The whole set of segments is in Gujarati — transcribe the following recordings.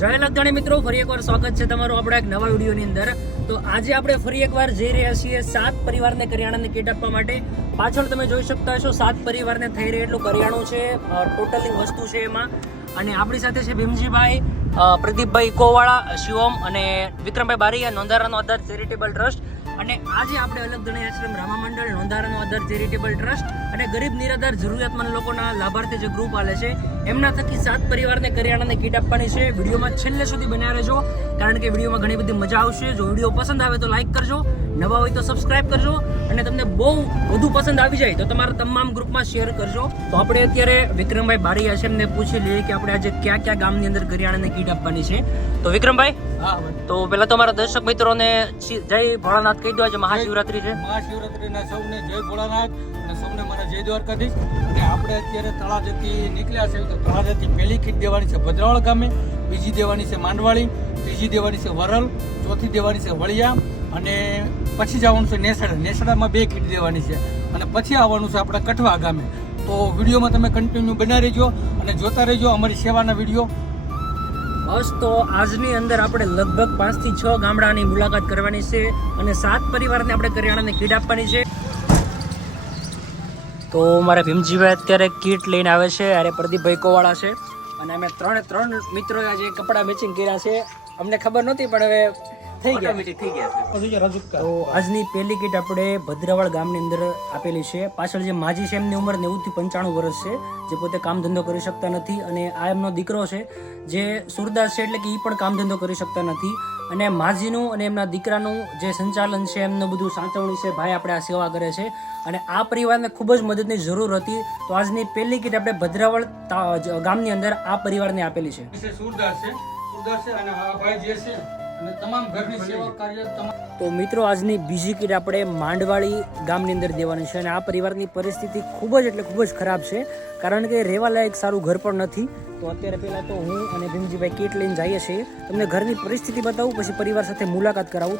જય લગધાણી મિત્રો, ફરી એકવાર સ્વાગત છે તમારું આપણા એક નવા વિડીયોની અંદર. તો આજે આપણે ફરી એકવાર જઈ રહ્યા છીએ 7 પરિવારને કરિયાણાની કીટ આપવા માટે. પાછળ તમે જોઈ શકતા હશો 7 પરિવારને થઈ રહી એટલું કરિયાણું છે, ટોટલી વસ્તુ છે એમાં. અને આપણી સાથે છે ભીમજીભાઈ, પ્રદીપભાઈ કોવાળા, શિવમ અને વિક્રમભાઈ બારીયા, નોંધારાનો આધાર ચેરિટેબલ ટ્રસ્ટ. અને આજે આપણે અલગધણી આશ્રમ રામા મંડળ, નોંધારાનો આધાર ચેરિટેબલ ટ્રસ્ટ અને ગરીબ નિરાધાર જરૂરિયાતમંદ લોકોના લાભાર્થી જે ગ્રુપ આલે છે એમના થકી 7 પરિવારને કરિયાણાની કીટ આપવાની છે. વિડીયોમાં છેલ્લે સુધી બન્યા રહેજો, કારણ કે વિડીયોમાં ઘણી બધી મજા આવશે. જો વિડીયો પસંદ આવે તો લાઈક કરજો, નવા હોય તો સબસ્ક્રાઇબ કરજો, અને તમને બહુ વધુ પસંદ આવી જાય તો તમારા તમામ ગ્રુપમાં શેર કરજો. તો આપણે અત્યારે વિક્રમભાઈ બારીયા છે એમને પૂછી લઈએ કે આપણે આજે કયા કયા ગામની અંદર કરિયાણાની કીટ આપવાની છે. તો વિક્રમભાઈ, તો પહેલા તો અમારા દર્શક મિત્રોને જય ભોળાનાથ કહી દો. આજે મહાશિવરાત્રી છે. મહાશિવરાત્રીના સૌને જય ભોળાનાથ અને સૌને મારા જય દ્વારકાધીશ. અને આપણે અત્યારે તળાજાથી નીકળ્યા છે. તો તળાજાથી પહેલી કીટ દેવાની છે ભદ્રાવળ ગામે, બીજી દેવાની છે માંડવાળી, ત્રીજી દેવાની છે વરલ, ચોથી દેવાની છે વળિયા, અને પછી જવાનું છે નેસડા. નેસડામાં 2 કીટ દેવાની છે, અને પછી આવવાનું છે આપણા કઠવા ગામે. તો વિડીયોમાં તમે કન્ટિન્યુ બના રહેજો અને જોતા રહેજો અમારી સેવાના વિડીયો. બસ, તો આજની અંદર આપણે લગભગ 5 થી 6 ગામડાની મુલાકાત કરવાની છે અને 7 પરિવારને આપણે કરિયાણાની કીટ આપવાની છે. તો મારા ભીમજીભાઈ અત્યારે કીટ લઈને આવે છે, અરે પ્રદીપભાઈ કોવાળા છે, અને અમે ત્રણ મિત્રો આજે કપડાં મેચિંગ કર્યા છે. અમને ખબર નહોતી પણ હવે થઈ ગયા. તો આજની પહેલી કીટ આપણે ભદ્રાવળ ગામની અંદર આપેલી છે. પાછળ જે માજી છે એમની ઉંમર 90 થી 95 વર્ષ છે, જે પોતે કામ ધંધો કરી શકતા નથી. અને આ એમનો દીકરો છે જે સુરદાસ છે, એટલે કે એ પણ કામ ધંધો કરી શકતા નથી. અને માજીનું અને એમના દીકરાનું જે સંચાલન છે, એમનું બધું સાચવણી છે, ભાઈ આપણે આ સેવા કરે છે. અને આ પરિવારને ખૂબ જ મદદની જરૂર હતી. તો આજની પહેલી કીટ આપણે ભદ્રાવળ ગામની અંદર આ પરિવારને આપેલી છે. સુરદાસ છે અને આ ભાઈ જે છે અને તમામ ઘરની સેવા કાર્ય તો મિત્રો, આજની બીજી કીટ આપણે માંડવાળી ગામની અંદર દેવાની છે. અને આ પરિવારની પરિસ્થિતિ ખૂબ જ એટલે ખૂબ જ ખરાબ છે, કારણ કે રહેવા લાયક સારું ઘર પણ નથી. તો અત્યારે પહેલા તો હું અને ભીમજીભાઈ કીટ લઈને જઈએ છીએ. તમને ઘરની પરિસ્થિતિ બતાવું, પછી પરિવાર સાથે મુલાકાત કરાવું.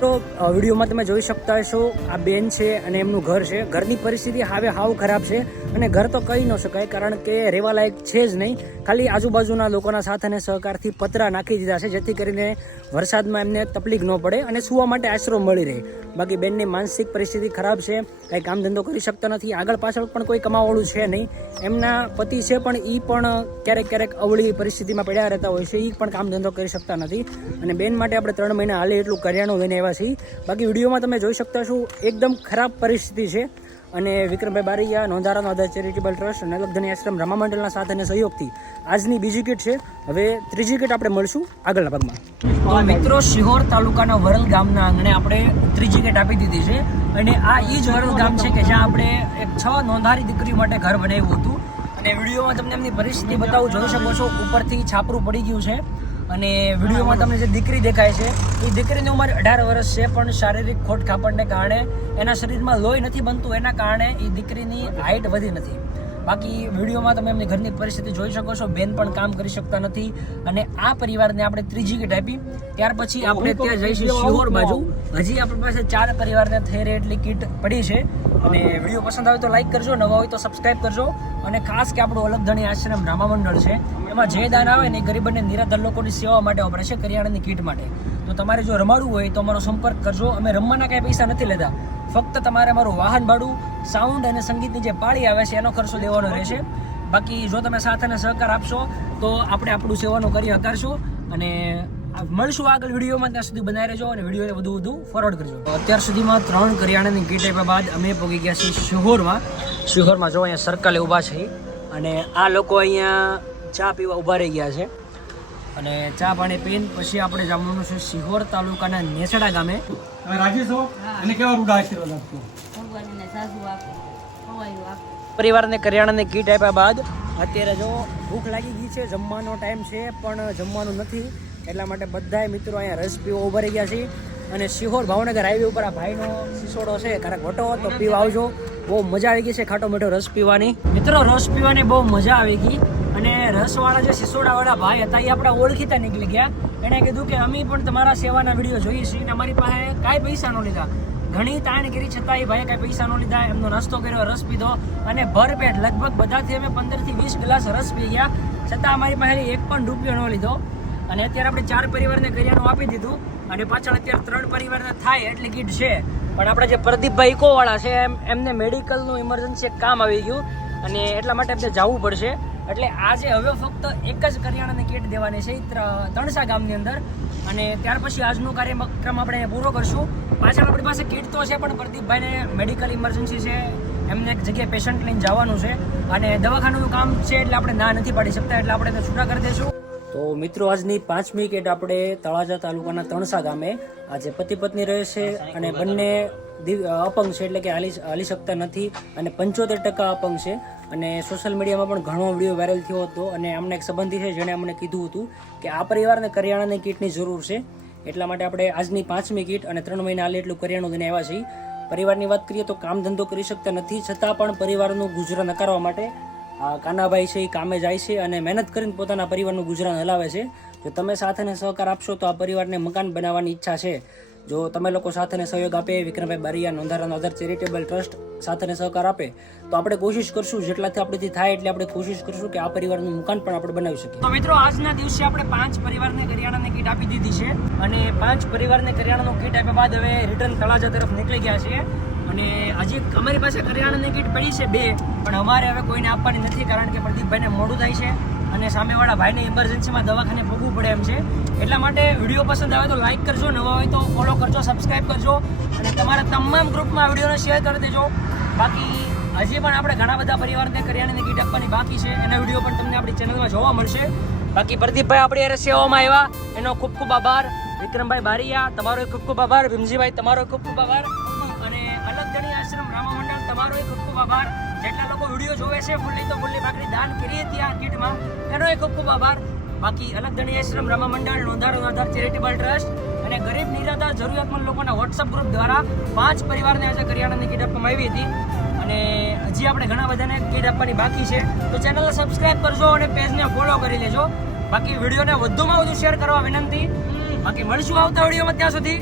તો વિડીયોમાં તમે જોઈ શકતા હશો, આ બેન છે અને એમનું ઘર છે. ઘરની પરિસ્થિતિ હાવ ખરાબ છે, અને ઘર તો કહી ન શકાય, કારણ કે રહેવા લાયક છે જ નહીં. ખાલી આજુબાજુના લોકોના સાથ અને સહકારથી પતરા નાખી દીધા છે, જેથી કરીને વરસાદમાં એમને તકલીફ ન પડે અને સુવા માટે આશરો મળી રહે. બાકી બેનની માનસિક પરિસ્થિતિ ખરાબ છે, કંઈ કામ ધંધો કરી શકતા નથી, આગળ પાછળ પણ કોઈ કમાવાળું છે નહીં. એમના પતિ છે પણ એ પણ ક્યારેક અવળી પરિસ્થિતિમાં પડ્યા રહેતા હોય છે, એ પણ કામ ધંધો કરી શકતા નથી. અને બેન માટે આપણે 3 મહિના હાલે એટલું કરિયાણું લઈને આવ્યા છીએ. બાકી વિડીયોમાં તમે જોઈ શકતા છો એકદમ ખરાબ પરિસ્થિતિ છે. અને વિક્રમભાઈ બારીયા, નોંધારાનો આધાર ચેરિટેબલ ટ્રસ્ટ અને અલગધણી આશ્રમ રામા મંડળના સાથ અને સહયોગથી આજની બીજી કીટ છે. હવે ત્રીજી કીટ આપણે મળશું આગળના ભાગમાં. તો મિત્રો, શિહોર તાલુકાના વરલ ગામના આંગણે આપણે ત્રીજી કીટ આપી દીધી છે. અને આ એ જ વરલ ગામ છે કે જ્યાં આપણે એક 6 નોંધારી દીકરીઓ માટે ઘર બનાવ્યું હતું. અને વિડીયોમાં તમને એમની પરિસ્થિતિ બતાવું, જોઈ શકો છો ઉપરથી છાપરું પડી ગયું છે. અને વિડીયોમાં તમને જે દીકરી દેખાય છે, એ દીકરીની ઉંમર 18 વર્ષ છે, પણ શારીરિક ખોટ ખાપણને કારણે એના શરીરમાં લોહી નથી બનતું, એના કારણે એ દીકરીની હાઇટ વધી નથી. બાકી વિડીયોમાં તમે એમની ઘરની પરિસ્થિતિ જોઈ શકો છો. બેન પણ કામ કરી શકતા નથી. અને આ પરિવારને આપણે ત્રીજી કીટ આપી. ત્યાર પછી આપણે ત્યાં જઈશું શિહોર બાજુ. હજી આપણી પાસે 4 પરિવારને થઈ રહી એટલી કીટ પડી છે. અને વિડીયો પસંદ આવે તો લાઈક કરજો, નવા હોય તો સબસ્ક્રાઇબ કરજો. અને ખાસ કે આપણું અલગધણી આશ્રમ રામા મંડળ છે, એમાં જે દાન આવે ને એ ગરીબ અને નિરાધાર લોકોની સેવા માટે વપરાય છે, કરિયાણાની કીટ માટે. તો તમારે જો રમાડવું હોય તો અમારો સંપર્ક કરજો. અમે રમવાના કાંઈ પૈસા નથી લેતા, ફક્ત તમારે અમારું વાહન ભાડું, સાઉન્ડ અને સંગીતની જે પાળી આવે છે એનો ખર્ચો દેવાનો રહેશે. બાકી જો તમે સાથ અને સહકાર આપશો તો આપણે આપણું સેવાનું કરી હકારશું. અને મળશું આગળ વિડીયોમાં, ત્યાં સુધી બનાવી રહેજો અને વિડીયોને વધુ ફોરવર્ડ કરજો. અત્યાર સુધીમાં 3 કરિયાણાની કીટ આપ્યા બાદ અમે પહોંચી ગયા છીએ શિહોરમાં. શિહોરમાં જો અહીંયા સર્કલે ઊભા છે, અને આ લોકો અહીંયા ચા પીવા ઊભા રહી ગયા છે. અને ચા પાણી પીને પછી આપણે જવાનું છે શિહોર તાલુકાના નેસડા ગામે. રાજેશ અને કેવા રૂડા આશીર્વાદ આપતો. પરિવારને કરિયાણાની કીટ આપ્યા બાદ અત્યારે જો ભૂખ લાગી ગઈ છે, જમવાનો ટાઈમ છે પણ જમવાનું નથી, એટલા માટે બધા મિત્રો અહીંયા રસ પીવા ઉભા રહી ગયા છે. અને શિહોર ભાવનગર હાઈવે ઉપર આ ભાઈનો સિસોડો છે, ક્યારેક વટો તો પીવા આવજો. બહુ મજા આવી ગઈ છે ખાટો મીઠો રસ પીવાની. મિત્રો, રસ પીવાની બહુ મજા આવી ગઈ. અને રસવાળા જે સિસોડાવાળા ભાઈ હતા એ આપણા ઓળખીતા નીકળી ગયા. એણે કીધું કે અમે પણ તમારા સેવાના વિડીયો જોઈએ છીએ, અને અમારી પાસે કાંઈ પૈસા ન લીધા, ઘણી તાણ કરી છતાં એ ભાઈ કાંઈ પૈસા ન લીધા, એમનો નાસ્તો કર્યો, રસ પીધો અને ભરપેટ લગભગ બધાથી અમે 15 થી 20 ગ્લાસ રસ પી ગયા, છતાં અમારી પાસે એક પણ રૂપિયો ન લીધો. અને અત્યારે આપણે 4 પરિવારને કરિયાણું આપી દીધું અને પાછળ અત્યારે 3 પરિવારને થાય એટલી કીટ છે. પણ આપણે જે પ્રદીપભાઈ ઇકોવાળા છે એમને મેડિકલનું ઇમરજન્સી એક કામ આવી ગયું અને એટલા માટે એમને જવું પડશે. એટલે આજે હવે ફક્ત એક જ કરિયાણાની કીટ દેવાની છે તણસા ગામની અંદર. અને ત્યાર પછી આજનો કાર્યક્રમ આપણે પૂરો કરશું. પાછળ આપણી પાસે કીટ તો છે પણ પ્રદીપભાઈને મેડિકલ ઇમરજન્સી છે, એમને એક જગ્યાએ પેશન્ટ લઈને જવાનું છે અને દવાખાનાનું કામ છે એટલે આપણે ના નથી પાડી શકતા, એટલે આપણે એને છૂટા કરી દઈશું. તો મિત્રો આજની 5મી કીટ આપણે તળાજા તાલુકાના તણસા ગામે આજે પતિ પત્ની રહે છે અને બંને અપંગ છે, એટલે કે હાલી શકતા નથી અને 75% અપંગ છે. અને સોશિયલ મીડિયામાં પણ ઘણો વિડીયો વાયરલ થયો હતો અને અમને એક સંબંધી છે જેણે અમને કીધું હતું કે આ પરિવારને કરિયાણાની કીટની જરૂર છે, એટલા માટે આપણે આજની 5મી કીટ અને 3 મહિના હાલે એટલું કરિયાણું લઈને આવ્યા છીએ. પરિવારની વાત કરીએ તો કામ ધંધો કરી શકતા નથી, છતાં પણ પરિવારનું ગુજરાન કરવા માટે કાનાભાઈ છે એ કામે જાય છે અને મહેનત કરીને પોતાના પરિવારનું ગુજરાન હલાવે છે. જો તમે સાથ અને સહકાર આપશો તો આ પરિવારને મકાન બનાવવાની ઈચ્છા છે. જો તમે લોકો સાથ અને સહયોગ આપે, વિક્રમભાઈ બારિયા નોંધારાનો આધાર ચેરિટેબલ ટ્રસ્ટ સાથ અને સહકાર આપે તો આપણે કોશિશ કરશું, જેટલાથી આપણેથી થાય એટલે આપણે કોશિશ કરશું કે આ પરિવારનું મકાન પણ આપણે બનાવી શકીએ. તો મિત્રો આજના દિવસે આપણે 5 પરિવારને કરિયાણાની કીટ આપી દીધી છે અને 5 પરિવારને કરિયાણાનું કીટ આપ્યા બાદ હવે રિટર્ન તળાજા તરફ નીકળી ગયા છીએ. અને હજી અમારી પાસે કરિયાણાની કીટ પડી છે 2, પણ અમારે હવે કોઈને આપવાની નથી કારણ કે પ્રદીપભાઈને મોડું થાય છે અને સામેવાળા ભાઈને ઇમરજન્સીમાં દવાખાને પગવું પડે એમ છે. એટલા માટે વિડીયો પસંદ આવે તો લાઈક કરજો, નવા હોય તો ફોલો કરજો, સબસ્ક્રાઈબ કરજો અને તમારા તમામ ગ્રુપમાં વિડીયોને શેર કરી દેજો. બાકી હજી પણ આપણે ઘણા બધા પરિવારને કરિયાણાની કીટ આપવાની બાકી છે, એના વિડીયો પણ તમને આપણી ચેનલમાં જોવા મળશે. બાકી પ્રદીપભાઈ આપણી યારે સેવામાં આવ્યા એનો ખૂબ ખૂબ આભાર. વિક્રમભાઈ બારિયા તમારો ખૂબ ખૂબ આભાર. ભીમજીભાઈ તમારો ખૂબ ખૂબ આભાર. અને અલગધણી આશ્રમ રામા મંડળ તમારો ખૂબ ખૂબ આભાર. જેટલા લોકો વિડીયો જોવે છે ફૂલ્લી તો ફૂલ્લી ભાખરી દાન કરીએ ત્યાં કીટમાં એનો ખૂબ ખૂબ આભાર. બાકી અલગધણી આશ્રમ રામા મંડળ નોંધારાનો આધાર ચેરિટેબલ ટ્રસ્ટ અને ગરીબ નિરાધાર જરૂરિયાતમંદ લોકોના વોટ્સઅપ ગ્રુપ દ્વારા 5 પરિવારને આજે કરિયાણાની કીટ આપવામાં આવી હતી અને હજી આપણે ઘણા બધાને કીટ આપવાની બાકી છે. તો ચેનલને સબસ્ક્રાઈબ કરજો અને પેજને ફોલો કરી લેજો. બાકી વિડીયોને વધુમાં વધુ શેર કરવા વિનંતી. બાકી મળીશું આવતા વિડીયોમાં, ત્યાં સુધી